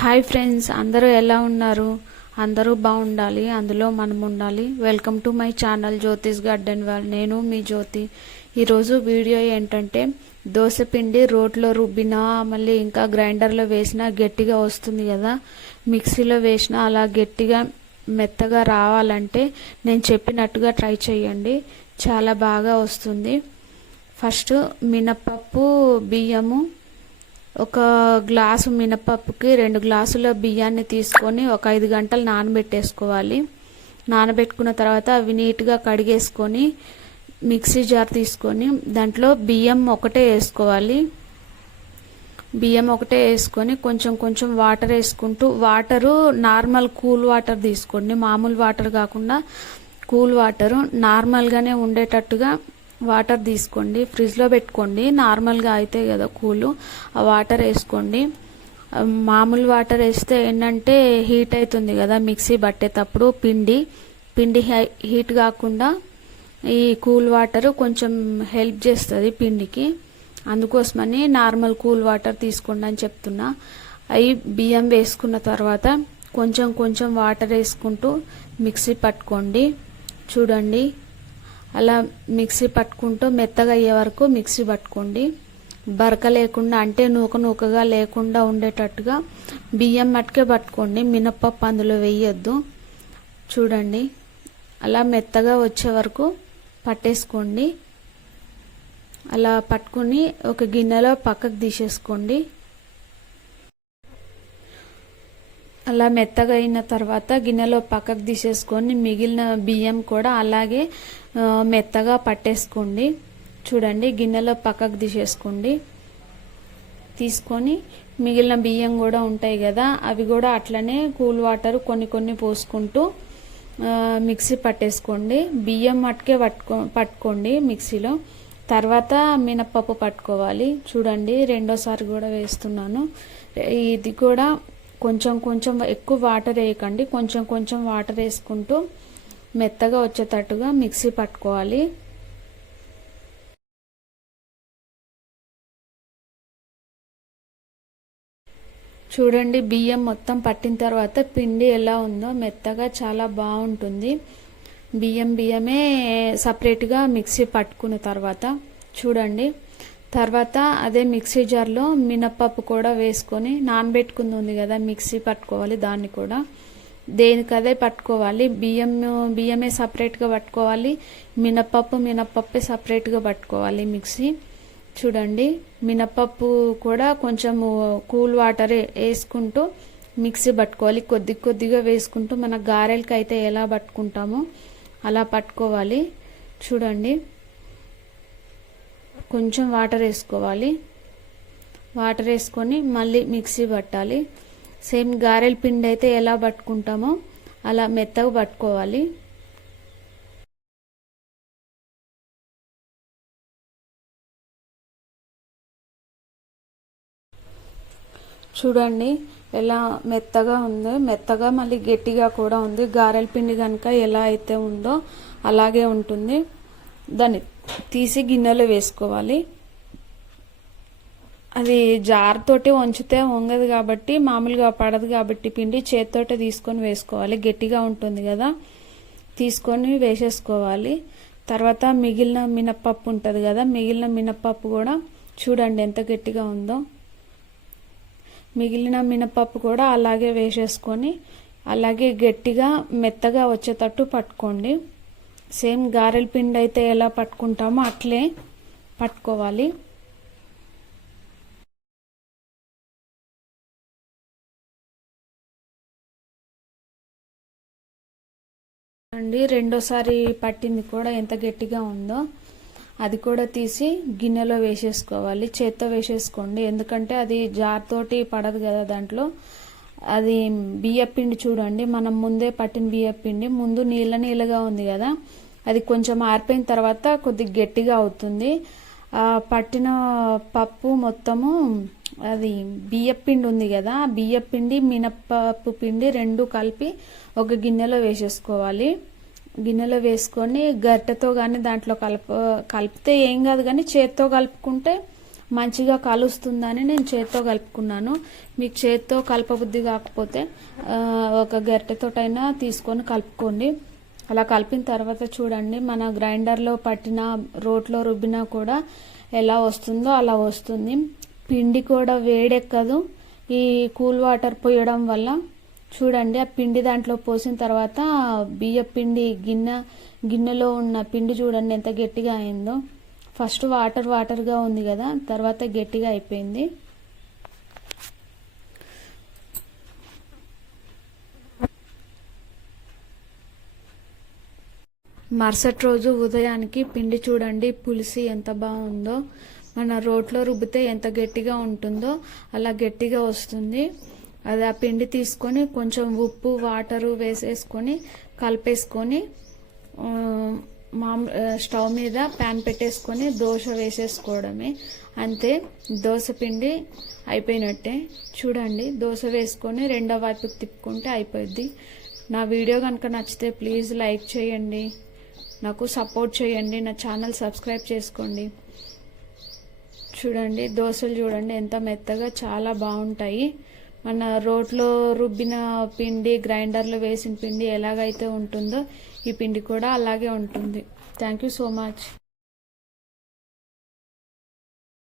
Hi friends అందరూ ఎలా ఉన్నారు? అందరూ బాగుండాలి అందులో మనం ఉండాలి. Welcome to my channel Jyotish garden world నేను మీ జ్యోతి. ఈరోజు వీడియో ఏంటంటే దోశ పిండి రోట్లో రుబ్బినా మళ్ళీ ఇంకా గ్రైండర్లో వేసినా గట్టిగా వస్తుంది కదా. మిక్సీలో వేసినా అలా గట్టిగా మెత్తగా రావాలంటే నేను చెప్పినట్టుగా ట్రై చేయండి. చాలా బాగా వస్తుంది. ఫస్ట్ మినపప్పు బియ్యము ఒక గ్లాసు మినపప్పుకి రెండు గ్లాసుల బియ్యాన్ని తీసుకొని ఒక ఐదు గంటలు నానబెట్టేసుకోవాలి. నానబెట్టుకున్న తర్వాత అవి నీట్గా కడిగేసుకొని మిక్సీ జార్ తీసుకొని దాంట్లో బియ్యం ఒకటే వేసుకోవాలి. బియ్యం ఒకటే వేసుకొని కొంచెం కొంచెం వాటర్ వేసుకుంటూ వాటరు నార్మల్ కూల్ వాటర్ తీసుకోండి. మామూలు వాటర్ కాకుండా కూల్ వాటరు నార్మల్గానే ఉండేటట్టుగా వాటర్ తీసుకోండి. ఫ్రిడ్జ్లో పెట్టుకోండి. నార్మల్గా అయితే కదా కూలు. ఆ వాటర్ వేసుకోండి. మామూలు వాటర్ వేస్తే ఏంటంటే హీట్ అవుతుంది కదా మిక్సీ పట్టేటప్పుడు పిండి. పిండి హై- హీట్ కాకుండా ఈ కూల్ వాటర్ కొంచెం హెల్ప్ చేస్తుంది పిండికి. అందుకోసమని నార్మల్ కూల్ వాటర్ తీసుకోండి అని చెప్తున్నా. అవి బియ్యం వేసుకున్న తర్వాత కొంచెం కొంచెం వాటర్ వేసుకుంటూ మిక్సీ పట్టుకోండి. చూడండి. అలా మిక్సీ పట్టుకుంటూ మెత్తగా అయ్యే వరకు మిక్సీ పట్టుకోండి. బరక లేకుండా అంటే నూక నూకగా లేకుండా ఉండేటట్టుగా బియ్యం మట్టుకే పట్టుకోండి. మినప్పప్పు అందులో వేయొద్దు. చూడండి అలా మెత్తగా వచ్చే వరకు పట్టేసుకోండి. అలా పట్టుకుని ఒక గిన్నెలో పక్కకు తీసేసుకోండి. అలా మెత్తగా అయిన తర్వాత గిన్నెలో పక్కకు తీసేసుకొని మిగిలిన బియ్యం కూడా అలాగే మెత్తగా పట్టేసుకోండి. చూడండి గిన్నెలో పక్కకు తీసేసుకోండి. తీసుకొని మిగిలిన బియ్యం కూడా ఉంటాయి కదా అవి కూడా అట్లనే కూల్ వాటర్ కొన్ని కొన్ని పోసుకుంటూ మిక్సీ పట్టేసుకోండి. బియ్యం మట్టుకే పట్టుకో పట్టుకోండి మిక్సీలో. తర్వాత మినప్పప్పు పట్టుకోవాలి. చూడండి రెండోసారి కూడా వేస్తున్నాను. ఇది కూడా కొంచెం కొంచెం ఎక్కువ వాటర్ వేయకండి. కొంచెం కొంచెం వాటర్ వేసుకుంటూ మెత్తగా వచ్చేటట్టుగా మిక్సీ పట్టుకోవాలి. చూడండి బియ్యం మొత్తం పట్టిన తర్వాత పిండి ఎలా ఉందో మెత్తగా చాలా బాగుంటుంది. బియ్యం బియ్యమే సపరేట్గా మిక్సీ పట్టుకున్న తర్వాత చూడండి. తర్వాత అదే మిక్సీ జార్లో మినప్పప్పు కూడా వేసుకొని నానబెట్టుకుంది ఉంది కదా మిక్సీ పట్టుకోవాలి దాన్ని కూడా. దేనికదే పట్టుకోవాలి? బియ్యం బియ్యమే సపరేట్గా పట్టుకోవాలి మినప్పప్పు మినప్పప్పే సపరేట్గా పట్టుకోవాలి మిక్సీ. చూడండి మినప్పప్పు కూడా కొంచెం కూల్ వాటర్ వేసుకుంటూ మిక్సీ పట్టుకోవాలి. కొద్ది కొద్దిగా వేసుకుంటూ మన గారెలకి అయితే ఎలా పట్టుకుంటామో అలా పట్టుకోవాలి. చూడండి. కొంచెం వాటర్ వేసుకోవాలి. వాటర్ వేసుకొని మళ్ళీ మిక్సీ పట్టాలి. సేమ్ గారెల పిండి అయితే ఎలా పట్టుకుంటామో అలా మెత్తగా పట్టుకోవాలి. చూడండి ఎలా మెత్తగా ఉంది. మెత్తగా మళ్ళీ గట్టిగా కూడా ఉంది. గారెల పిండి కనుక ఎలా అయితే ఉందో అలాగే ఉంటుంది. దాన్ని తీసి గిన్నెలో వేసుకోవాలి. అది జారుతోటి వంచితే వంగదు కాబట్టి మామూలుగా పడదు కాబట్టి పిండి చేతితోటే తీసుకొని వేసుకోవాలి. గట్టిగా ఉంటుంది కదా. తీసుకొని వేసేసుకోవాలి. తర్వాత మిగిలిన మినప్పప్పు ఉంటుంది కదా. మిగిలిన మినప్పప్పు కూడా చూడండి ఎంత గట్టిగా ఉందో. మిగిలిన మినపప్పు కూడా అలాగే వేసేసుకొని అలాగే గట్టిగా మెత్తగా వచ్చేటట్టు పట్టుకోండి. సేమ్ గారెల పిండి అయితే ఎలా పట్టుకుంటామో అట్లే పట్టుకోవాలి. అండి రెండోసారి పట్టింది కూడా ఎంత గట్టిగా ఉందో అది కూడా తీసి గిన్నెలో వేసేసుకోవాలి. చేత్తో వేసేసుకోండి. ఎందుకంటే అది జార్ తోటి పడదు కదా దాంట్లో. అది బియ్య పిండి చూడండి. మనం ముందే పట్టిన బియ్య పిండి ముందు నీళ్ళ నీళ్ళగా ఉంది కదా. అది కొంచెం ఆరిపోయిన తర్వాత కొద్దిగా గట్టిగా అవుతుంది. పట్టిన పప్పు మొత్తము అది బియ్యపిండి ఉంది కదా బియ్యపిండి మినప్పప్పు పిండి రెండు కలిపి ఒక గిన్నెలో వేసేసుకోవాలి. గిన్నెలో వేసుకొని గరిటెతో కానీ దాంట్లో కలప కలిపితే ఏం కాదు కానీ చేత్తో కలుపుకుంటే మంచిగా కలుస్తుందని నేను చేత్తో కలుపుకున్నాను. మీకు చేత్తో కలపబుద్ధి కాకపోతే ఒక గరిటెతోటైనా తీసుకొని కలుపుకోండి. అలా కలిపిన తర్వాత చూడండి మన గ్రైండర్లో పట్టిన రోట్లో రుబ్బినా కూడా ఎలా వస్తుందో అలా వస్తుంది. పిండి కూడా వేడెక్కదు. ఈ కూల్ వాటర్ పోయడం వల్ల చూడండి ఆ పిండి దాంట్లో పోసిన తర్వాత బియ్య పిండి గిన్నె గిన్నెలో ఉన్న పిండి చూడండి ఎంత గట్టిగా అయిందో. ఫస్ట్ వాటర్ వాటర్గా ఉంది కదా తర్వాత గట్టిగా అయిపోయింది. మరుసటి రోజు ఉదయానికి పిండి చూడండి పులిసి ఎంత బాగుందో. మన రోట్లో రుబ్బితే ఎంత గట్టిగా ఉంటుందో అలా గట్టిగా వస్తుంది. అది ఆ పిండి తీసుకొని కొంచెం ఉప్పు వాటరు వేసేసుకొని కలిపేసుకొని ఆ, మామూలు స్టవ్ మీద ప్యాన్ పెట్టేసుకొని దోశ వేసేసుకోవడమే. అంతే దోశ పిండి అయిపోయినట్టే. చూడండి దోశ వేసుకొని రెండో వైపుకి తిప్పుకుంటే అయిపోద్ది నా వీడియో కనుక నచ్చితే ప్లీజ్ లైక్ చేయండి. నాకు సపోర్ట్ చేయండి నా ఛానల్ సబ్స్క్రైబ్ చేసుకోండి. చూడండి దోశలు చూడండి ఎంత మెత్తగా చాలా బాగుంటాయి. మన రోట్లో రుబ్బిన పిండి గ్రైండర్లో వేసిన పిండి ఎలాగైతే ఉంటుందో ఈ పిండి కూడా అలాగే ఉంటుంది. Thank you so much